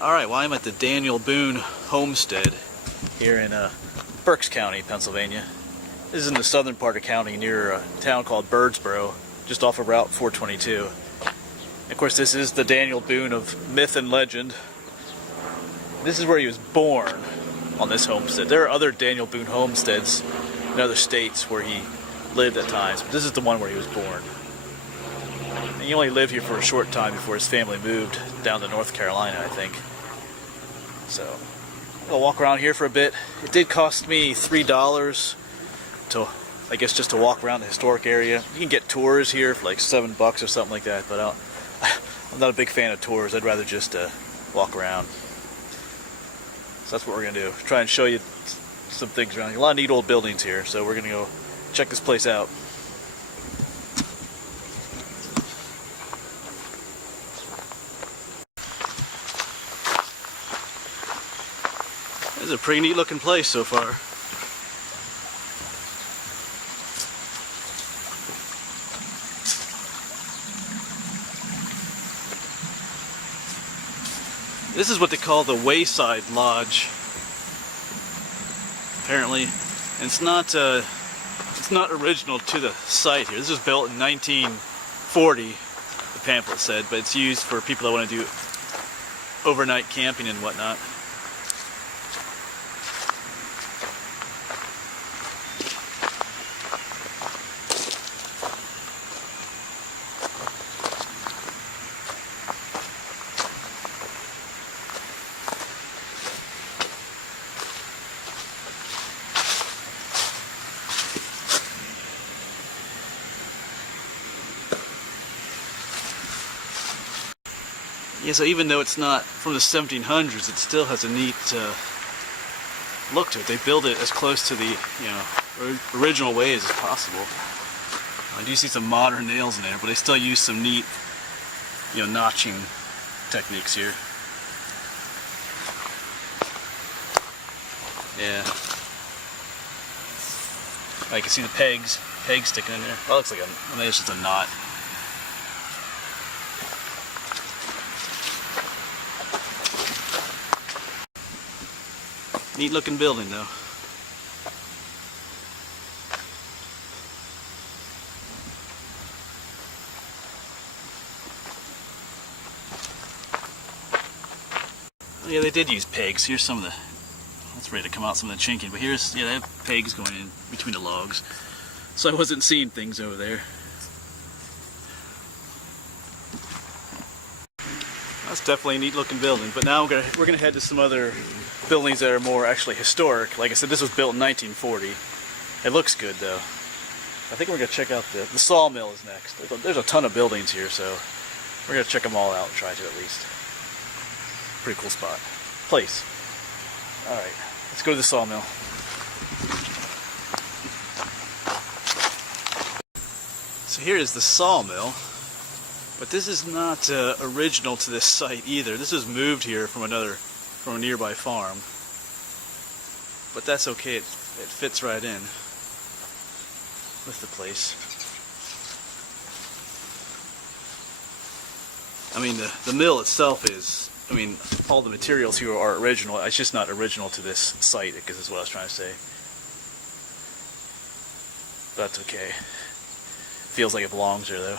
Alright, well I'm at the Daniel Boone Homestead here in Berks County, Pennsylvania. This is in the southern part of county near a town called Birdsboro, just off of Route 422. And of course this is the Daniel Boone of myth and legend. This is where he was born, on this homestead. There are other Daniel Boone homesteads in other states where he lived at times, but this is the one where he was born. And he only lived here for a short time before his family moved down to North Carolina, I think. So, I'll walk around here for a bit. It did cost me $3 to, I guess, just to walk around the historic area. You can get tours here for like $7 or something like that, but I'm not a big fan of tours. I'd rather just walk around. So that's what we're going to do. Try and show you some things around here. A lot of neat old buildings here, so we're going to go check this place out. This is a pretty neat looking place so far. This is what they call the Wayside Lodge, apparently, and it's not original to the site here. This was built in 1940, the pamphlet said, but it's used for people that want to do overnight camping and whatnot. Yeah, so even though it's not from the 1700s, it still has a neat look to it. They build it as close to the original ways as possible. I do see some modern nails in there, but they still use some neat notching techniques here. Yeah, I can see the pegs sticking in there. That looks like maybe it's just a knot. Neat looking building though. Yeah, they did use pegs. Here's some of the, that's ready to come out, some of the chinking, but here's, yeah, they have pegs going in between the logs. So I wasn't seeing things over there. That's definitely a neat looking building, but now we're gonna head to some other buildings that are more actually historic. Like I said, this was built in 1940. It looks good though. I think we're gonna check out the sawmill is next. There's a ton of buildings here, so we're gonna check them all out and try to at least. Pretty cool spot. Place. Alright, let's go to the sawmill. So here is the sawmill. But this is not original to this site either. This was moved here from a nearby farm. But that's okay. It fits right in with the place. I mean, the mill itself is, I mean, all the materials here are original. It's just not original to this site, because that's what I was trying to say. But that's okay. Feels like it belongs there though.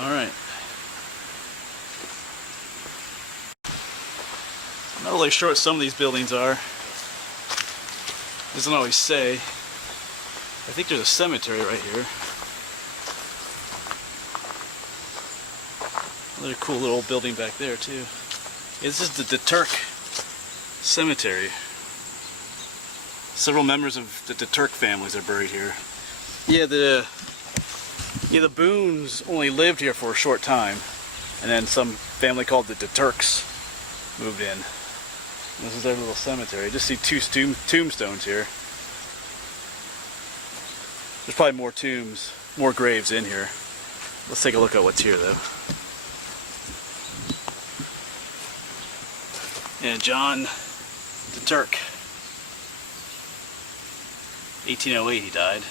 Alright. I'm not really sure what some of these buildings are. It doesn't always say. I think there's a cemetery right here. Another cool little building back there too. Yeah, this is the Turk cemetery. Several members of the Turk families are buried here. Yeah, Yeah, the Boones only lived here for a short time, and then some family called the Turks moved in. And this is their little cemetery. You just see two tombstones here. There's probably more tombs, more graves in here. Let's take a look at what's here, though. And John the Turk, 1808 he died.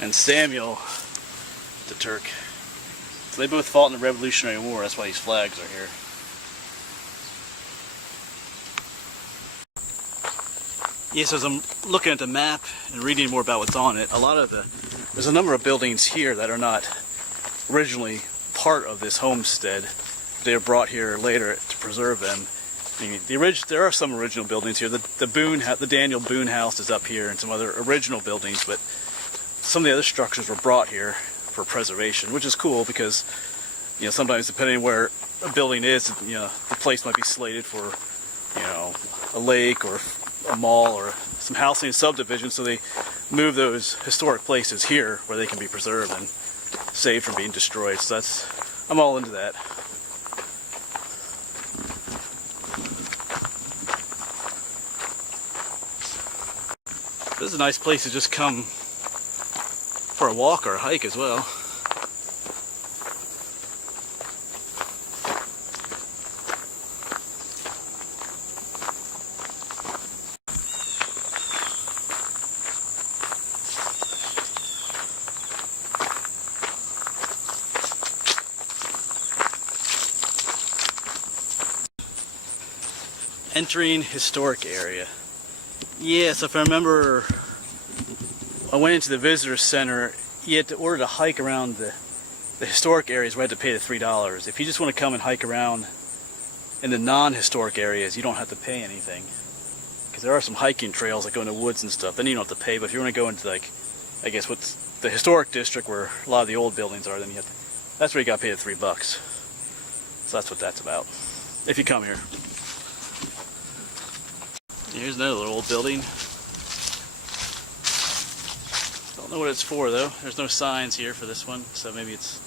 And Samuel the Turk. So they both fought in the Revolutionary War, that's why these flags are here. Yes, as I'm looking at the map and reading more about what's on it, there's a number of buildings here that are not originally part of this homestead. They were brought here later to preserve them. I mean, there are some original buildings here. The Daniel Boone house is up here, and some other original buildings, but some of the other structures were brought here for preservation, which is cool because, you know, sometimes depending where a building is, you know, the place might be slated for, you know, a lake or a mall or some housing subdivision, so they move those historic places here where they can be preserved and saved from being destroyed. So I'm all into that. This is a nice place to just come for a walk or a hike as well. Entering historic area. Yes, if I remember, I went into the visitor center. You had to order to hike around the historic areas where you had to pay the $3. If you just want to come and hike around in the non-historic areas, you don't have to pay anything. Because there are some hiking trails that go in the woods and stuff, then you don't have to pay. But if you want to go into, like, I guess what's the historic district where a lot of the old buildings are, then you have to, that's where you got to pay the $3. So that's what that's about, if you come here. Here's another old building. Don't know what it's for though. There's no signs here for this one, so maybe it's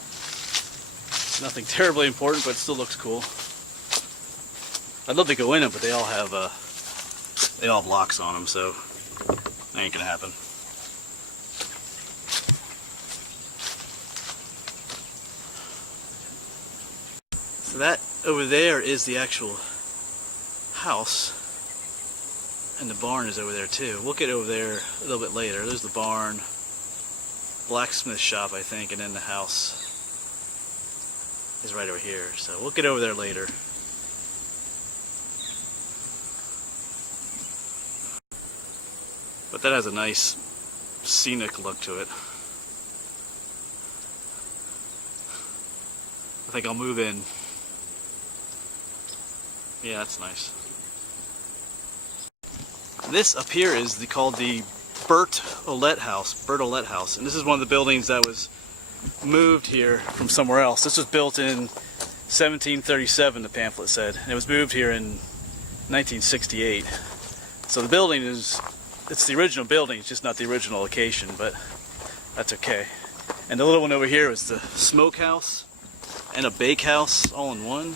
nothing terribly important, but it still looks cool. I'd love to go in them, but they all have locks on them, so that ain't gonna happen. So that over there is the actual house. And the barn is over there too. We'll get over there a little bit later. There's the barn, blacksmith shop I think, and then the house is right over here. So we'll get over there later. But that has a nice scenic look to it. I think I'll move in. Yeah, that's nice. This up here is called the Burtalette house, and this is one of the buildings that was moved here from somewhere else. This was built in 1737, the pamphlet said, and it was moved here in 1968. So the building it's the original building, it's just not the original location, but that's okay. And the little one over here is the smokehouse and a bakehouse all in one.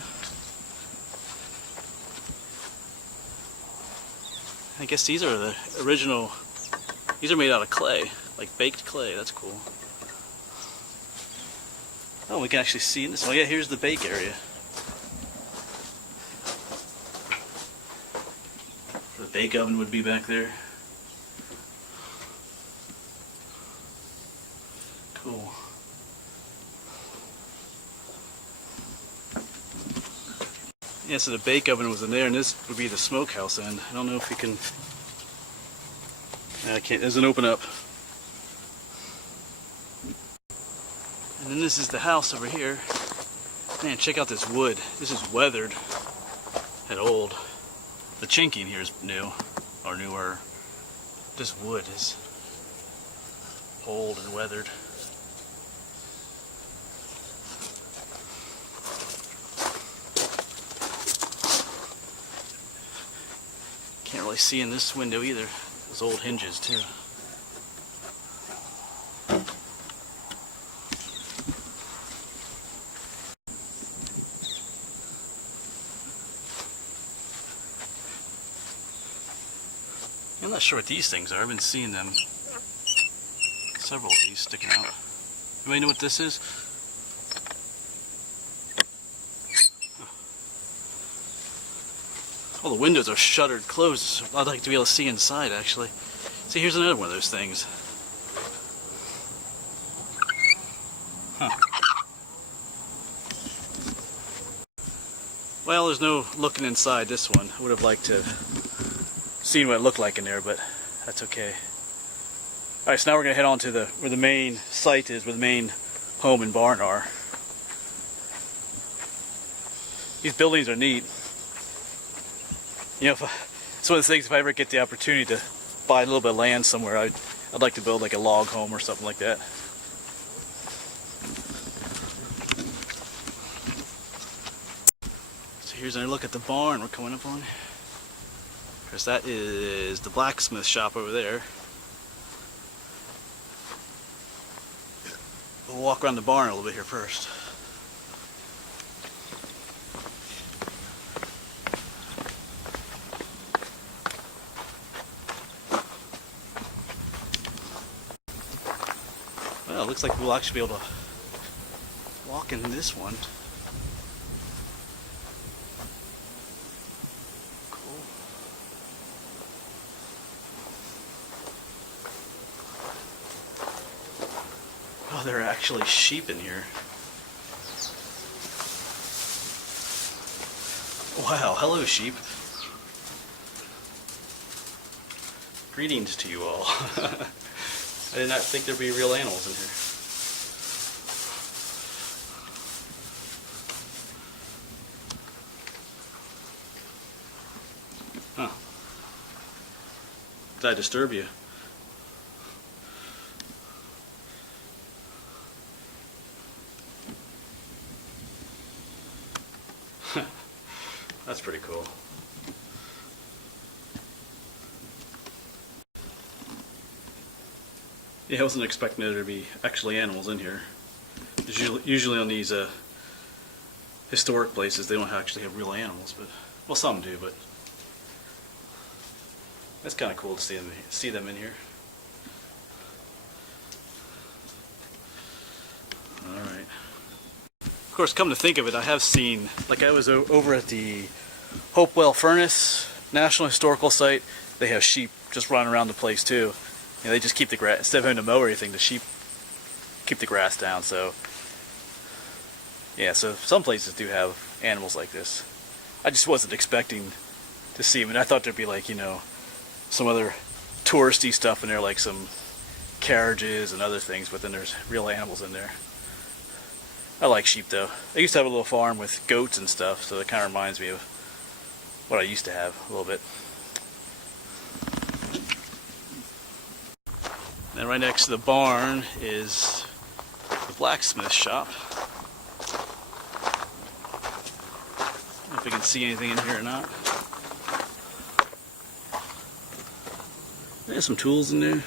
I guess these are the original, these are made out of clay, like baked clay. That's cool. Oh, we can actually see in this one. Yeah, here's the bake area. The bake oven would be back there. Cool. Yeah, so the bake oven was in there, and this would be the smokehouse end. I don't know if you can... I can't, it doesn't open up. And then this is the house over here. Man, check out this wood. This is weathered and old. The chinking here is new, or newer. This wood is old and weathered. Can't really see in this window either. Those old hinges too. I'm not sure what these things are. I've been seeing them. Several of these sticking out. Anybody know what this is? All the windows are shuttered closed. I'd like to be able to see inside, actually. See, here's another one of those things. Huh. Well, there's no looking inside this one. I would have liked to have seen what it looked like in there, but that's okay. Alright, so now we're going to head on to where the main site is, where the main home and barn are. These buildings are neat. You know, it's one of the things, if I ever get the opportunity to buy a little bit of land somewhere, I'd like to build like a log home or something like that. So here's another look at the barn we're coming up on. Because that is the blacksmith shop over there. We'll walk around the barn a little bit here first. Well, it looks like we'll actually be able to walk in this one. Cool. Oh, there are actually sheep in here. Wow, hello sheep. Greetings to you all. I did not think there'd be real animals in here. Huh. Did I disturb you? That's pretty cool. Yeah, I wasn't expecting there to be actually animals in here. Usually on these historic places, they don't actually have real animals, but well, some do. But that's kind of cool to see them in here. All right. Of course, come to think of it, I have seen, like I was over at the Hopewell Furnace National Historical Site. They have sheep just running around the place too. You know, they just keep the grass, instead of having to mow or anything, the sheep keep the grass down. So, yeah, so some places do have animals like this. I just wasn't expecting to see them, and I thought there'd be like, you know, some other touristy stuff in there, like some carriages and other things, but then there's real animals in there. I like sheep though. I used to have a little farm with goats and stuff, so it kind of reminds me of what I used to have a little bit. And right next to the barn is the blacksmith shop. I don't know if we can see anything in here or not. There's some tools in there.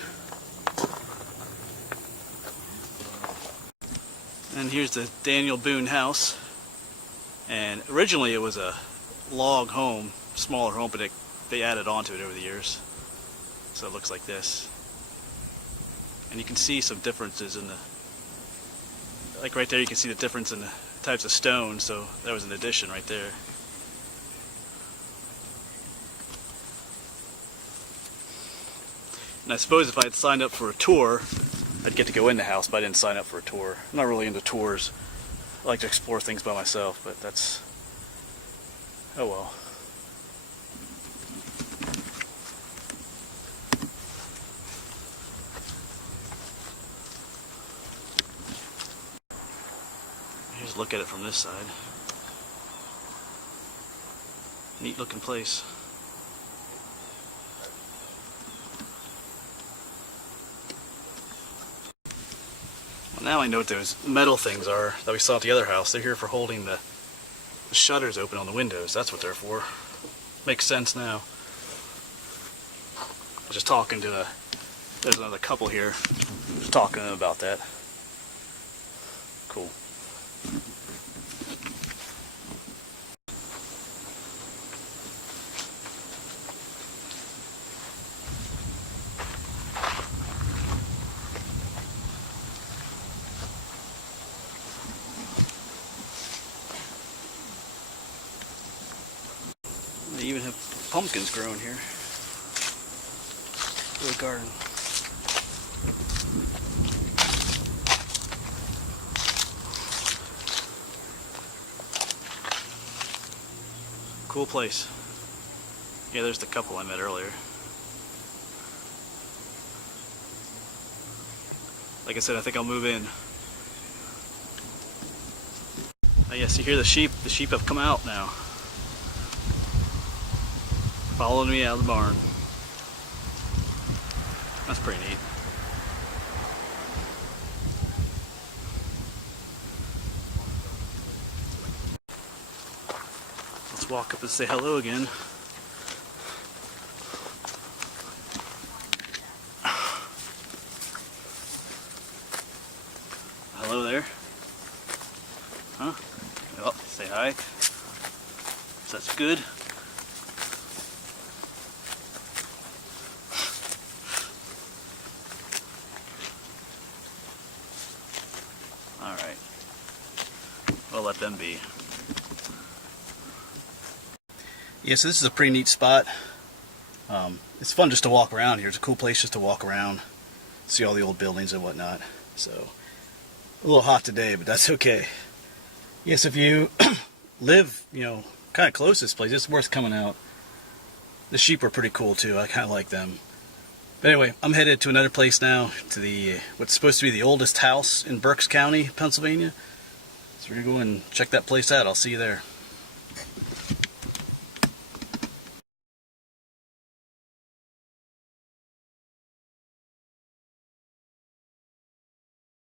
And here's the Daniel Boone house. And originally it was a log home, smaller home, but they added on to it over the years. So it looks like this. And you can see some differences in like right there you can see the difference in the types of stone, so that was an addition right there. And I suppose if I had signed up for a tour, I'd get to go in the house, but I didn't sign up for a tour. I'm not really into tours. I like to explore things by myself, but that's, oh well. Here's a look at it from this side. Neat looking place. Well, now I know what those metal things are that we saw at the other house. They're here for holding the shutters open on the windows. That's what they're for. Makes sense now. I was just talking to there's another couple here. Just talking to them about that. Cool. pumpkins growing here. The garden. Cool place. Yeah, there's the couple I met earlier. Like I said, I think I'll move in. Oh yes, you hear the sheep. The sheep have come out now. Following me out of the barn. That's pretty neat. Let's walk up and say hello again. Hello there. Huh? Oh, say hi. So that's good. Alright. We'll let them be. Yeah, so this is a pretty neat spot. It's fun just to walk around here. It's a cool place just to walk around, see all the old buildings and whatnot. So, a little hot today, but that's okay. Yes, if you live, kind of close to this place, it's worth coming out. The sheep are pretty cool too. I kind of like them. But anyway, I'm headed to another place now, to the what's supposed to be the oldest house in Berks County, Pennsylvania. So we're going to go and check that place out. I'll see you there.